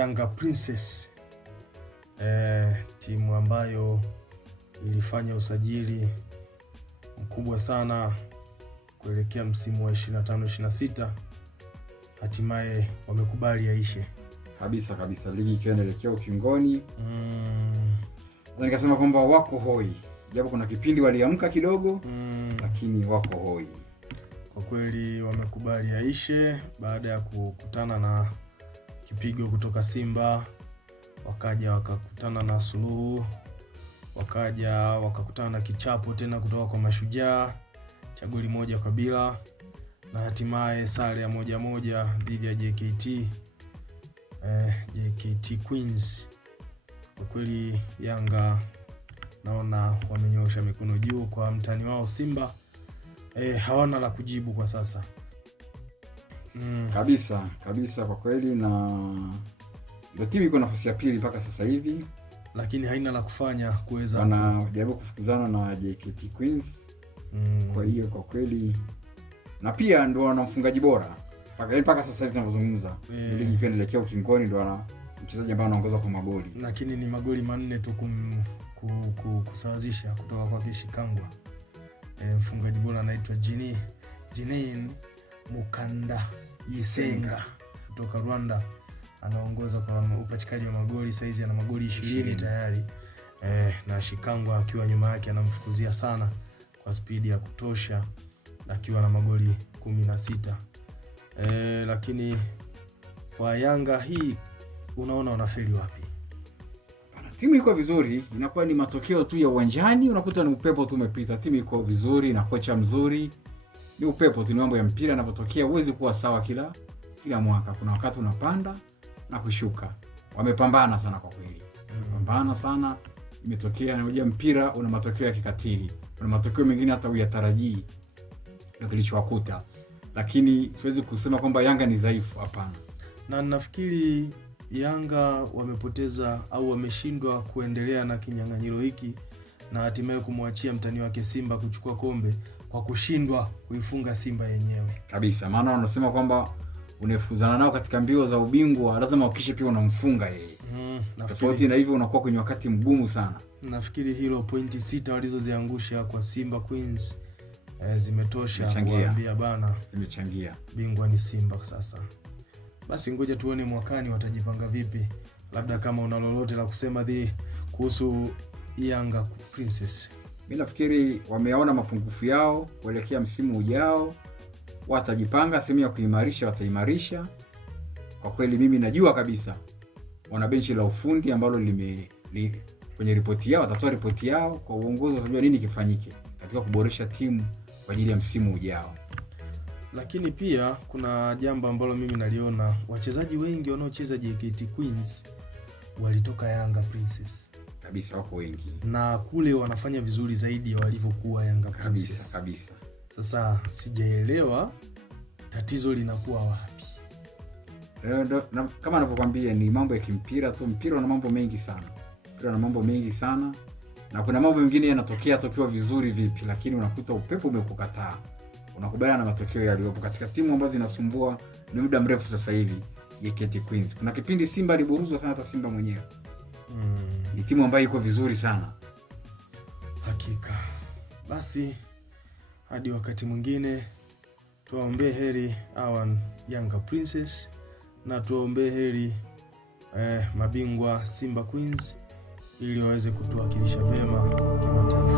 Yanga Princess, timu ambayo ilifanya usajili mkubwa sana kuelekea msimu wa 25-26, hatimaye wamekubali yaishe. Kabisa ligi ikiwa inaelekea ukingoni. Nikasema kwamba wako hoi, japo kuna kipindi waliamka kidogo, lakini wako hoi. Kwa kweli wamekubali yaishe baada ya kukutana na kipigo kutoka Simba, wakaja wakakutana na suluhu, wakaja wakakutana na kichapo tena kutoka kwa Mashujaa cha goli 1-0, na hatimaye sare ya 1-1 dhidi ya JKT Queens. Kwa kweli Yanga naona wamenyosha mikono juu kwa mtani wao Simba. Hawana la kujibu kwa sasa. Kabisa kwa kweli, na ndio timu iko nafasi ya pili mpaka sasa hivi, lakini haina la kufanya kuweza wanajaribu kufukuzana na JKT Queens. Kwa hiyo kwa kweli, na pia ndio wana mfungaji bora mpaka sasa hivi tunazungumza. Ligi ikiwa inaelekea ukingoni, ndio wana mchezaji ambaye anaongoza kwa magoli, lakini ni magoli 4 tu kusawazisha kutoka kwa Kishikangwa. Mfungaji bora anaitwa Jinin Mukanda Yisenga kutoka Rwanda, anaongoza kwa upachikaji wa magoli. Saizi ana magoli 20 tayari, na Shikangwa akiwa nyuma yake anamfukuzia sana kwa spidi ya kutosha, akiwa na magoli 16. Lakini kwa Yanga hii unaona wanafeli wapi? Timu iko vizuri, inakuwa ni matokeo tu ya uwanjani, unakuta ni upepo tu umepita. Timu iko vizuri na kocha mzuri, ni upepo tu. Ni mambo ya mpira yanapotokea, huwezi kuwa sawa kila mwaka. Kuna wakati unapanda na kushuka. Wamepambana sana kwa kweli, wamepambana sana. Imetokea, unajua mpira una matokeo ya kikatili, kuna matokeo mengine hata huyatarajii na kilichowakuta, lakini siwezi kusema kwamba Yanga ni dhaifu, hapana. Na nafikiri Yanga wamepoteza au wameshindwa kuendelea na kinyang'anyiro hiki na hatimaye kumwachia mtani wake Simba kuchukua kombe kwa kushindwa kuifunga Simba yenyewe. Kabisa, maana wanasema kwamba unafuzana nao katika mbio za ubingwa, lazima ukishe pia unamfunga yeye. Tofauti na hivyo unakuwa kwenye wakati mgumu sana. Nafikiri hilo pointi 6 walizoziangusha kwa Simba Queens zimetosha kuambia bana, zimechangia. Bingwa ni Simba sasa. Basi ngoja tuone mwakani watajipanga vipi. Labda kama una lolote la kusema kuhusu Yanga Princess. Mimi nafikiri wameona mapungufu yao, kuelekea msimu ujao watajipanga, sehemu ya kuimarisha wataimarisha. Kwa kweli mimi najua kabisa wana benchi la ufundi ambalo kwenye ripoti yao watatoa ripoti yao kwa uongozi, watajua nini kifanyike katika kuboresha timu kwa ajili ya msimu ujao. Lakini pia kuna jambo ambalo mimi naliona, wachezaji wengi wanaocheza JKT Queens walitoka Yanga Princess. Kabisa, wako wengi. Na kule wanafanya vizuri zaidi ya walivyokuwa Yanga Princess. Kabisa. Sasa sijaelewa tatizo linakuwa wapi. Kama ninavyokuambia, ni mambo ya kimpira tu. Mpira una mambo mengi sana. Na kuna mambo mengine yanatokea tokiwa vizuri vipi, lakini unakuta upepo umekukataa. Unakubaliana na matokeo yaliyopo katika timu ambazo zinasumbua ni muda mrefu sasa hivi. JKT Queens, kuna kipindi Simba aliburuzwa sana, hata Simba mwenyewe. Ni timu ambayo iko vizuri sana. Hakika. Basi hadi wakati mwingine, tuwaombee heri Yanga Princess na tuwaombee heri mabingwa Simba Queens ili waweze kutuwakilisha vyema kimataifa.